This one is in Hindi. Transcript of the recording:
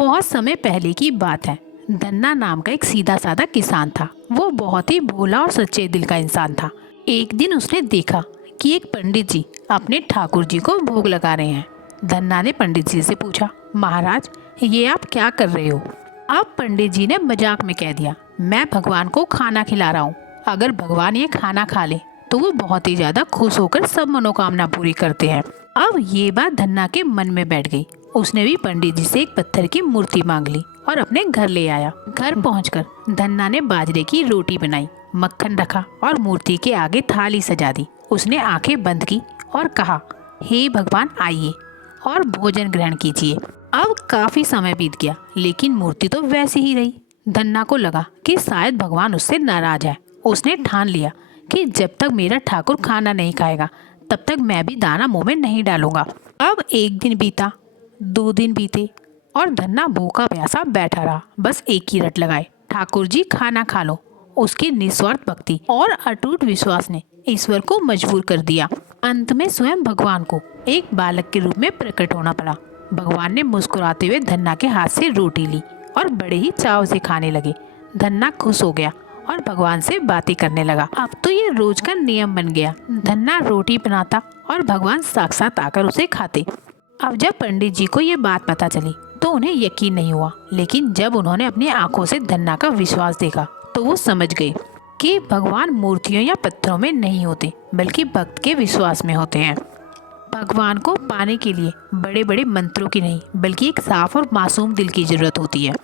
बहुत समय पहले की बात है। धन्ना नाम का एक सीधा साधा किसान था। वो बहुत ही भोला और सच्चे दिल का इंसान था। एक दिन उसने देखा कि एक पंडित जी अपने ठाकुर जी को भोग लगा रहे हैं। धन्ना ने पंडित जी से पूछा, महाराज ये आप क्या कर रहे हो? अब पंडित जी ने मजाक में कह दिया, मैं भगवान को खाना खिला रहा हूँ। अगर भगवान ये खाना खा ले तो वो बहुत ही ज्यादा खुश होकर सब मनोकामना पूरी करते हैं। अब ये बात धन्ना के मन में बैठ गई। उसने भी पंडित जी से एक पत्थर की मूर्ति मांग ली और अपने घर ले आया। घर पहुंचकर धन्ना ने बाजरे की रोटी बनाई, मक्खन रखा और मूर्ति के आगे थाली सजा दी। उसने आंखें बंद की और कहा, हे भगवान आइए और भोजन ग्रहण कीजिए। अब काफी समय बीत गया लेकिन मूर्ति तो वैसी ही रही। धन्ना को लगा कि शायद भगवान उससे नाराज है। उसने ठान लिया कि जब तक मेरा ठाकुर खाना नहीं खाएगा तब तक मैं भी दाना मुंह में नहीं डालूंगा। अब एक दिन बीता, 2 दिन बीते और धन्ना भूखा प्यासा बैठा रहा। बस एक ही रट लगाए, ठाकुर जी खाना खा लो। उसकी निस्वार्थ भक्ति और अटूट विश्वास ने ईश्वर को मजबूर कर दिया। अंत में स्वयं भगवान को एक बालक के रूप में प्रकट होना पड़ा। भगवान ने मुस्कुराते हुए धन्ना के हाथ से रोटी ली और बड़े ही चाव से खाने लगे। धन्ना खुश हो गया और भगवान से बातें करने लगा। अब तो ये रोज का नियम बन गया। धन्ना रोटी बनाता और भगवान साक्षात आकर उसे खाते। अब जब पंडित जी को ये बात पता चली तो उन्हें यकीन नहीं हुआ, लेकिन जब उन्होंने अपनी आंखों से धन्ना का विश्वास देखा तो वो समझ गए कि भगवान मूर्तियों या पत्थरों में नहीं होते बल्कि भक्त के विश्वास में होते हैं। भगवान को पाने के लिए बड़े बड़े मंत्रों की नहीं बल्कि एक साफ और मासूम दिल की जरूरत होती है।